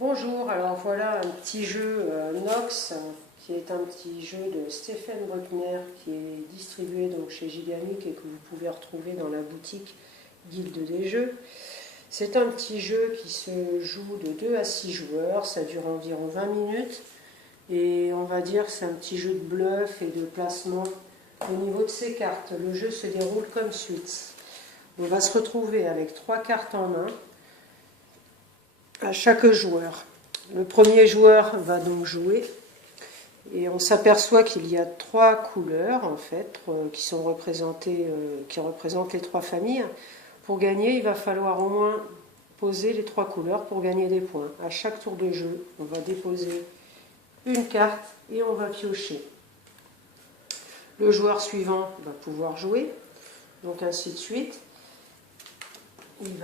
Bonjour, alors voilà un petit jeu Nox qui est un petit jeu de Stéphane Bruckner qui est distribué donc chez Gigamic et que vous pouvez retrouver dans la boutique Guilde des Jeux. C'est un petit jeu qui se joue de 2 à 6 joueurs, ça dure environ 20 minutes et on va dire que c'est un petit jeu de bluff et de placement au niveau de ses cartes. Le jeu se déroule comme suit. On va se retrouver avec 3 cartes en main à chaque joueur. Le premier joueur va donc jouer et on s'aperçoit qu'il y a 3 couleurs en fait qui sont représentées, qui représentent les 3 familles. Pour gagner, il va falloir au moins poser les 3 couleurs pour gagner des points. À chaque tour de jeu, on va déposer une carte et on va piocher. Le joueur suivant va pouvoir jouer, donc ainsi de suite. Il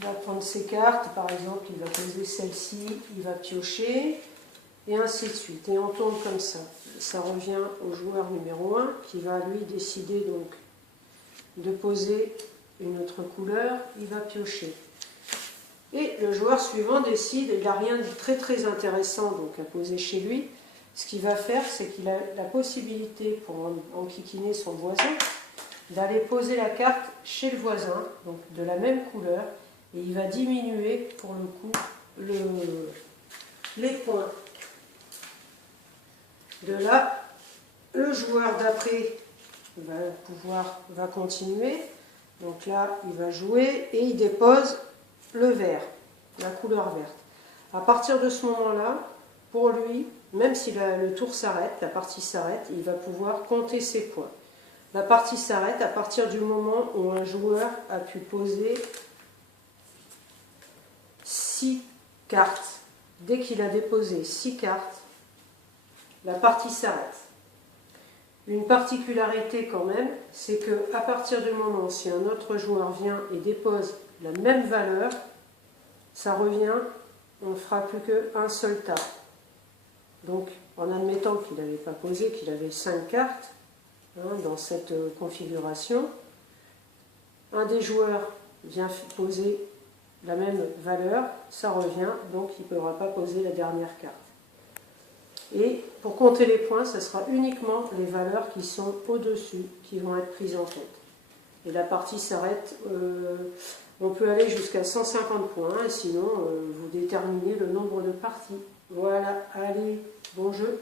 va prendre ses cartes, par exemple, il va poser celle-ci, il va piocher, et ainsi de suite. Et on tourne comme ça. Ça revient au joueur numéro 1, qui va lui décider donc de poser une autre couleur, il va piocher. Et le joueur suivant décide, il n'a rien de très intéressant donc à poser chez lui. Ce qu'il va faire, c'est qu'il a la possibilité, pour enquiquiner son voisin, d'aller poser la carte chez le voisin, donc de la même couleur, et il va diminuer pour le coup les points. De là, le joueur d'après va continuer, donc là il va jouer et il dépose le vert, la couleur verte. À partir de ce moment-là, pour lui, même si le tour s'arrête, la partie s'arrête, il va pouvoir compter ses points. La partie s'arrête à partir du moment où un joueur a pu poser 6 cartes. Dès qu'il a déposé 6 cartes, la partie s'arrête. Une particularité quand même, c'est qu'à partir du moment où si un autre joueur vient et dépose la même valeur, ça revient, on ne fera plus qu'un seul tas. Donc en admettant qu'il n'avait pas posé, qu'il avait 5 cartes, dans cette configuration, un des joueurs vient poser la même valeur, ça revient, donc il ne pourra pas poser la dernière carte. Et pour compter les points, ce sera uniquement les valeurs qui sont au-dessus qui vont être prises en compte. Et la partie s'arrête, on peut aller jusqu'à 150 points, et sinon vous déterminez le nombre de parties. Voilà, allez, bon jeu.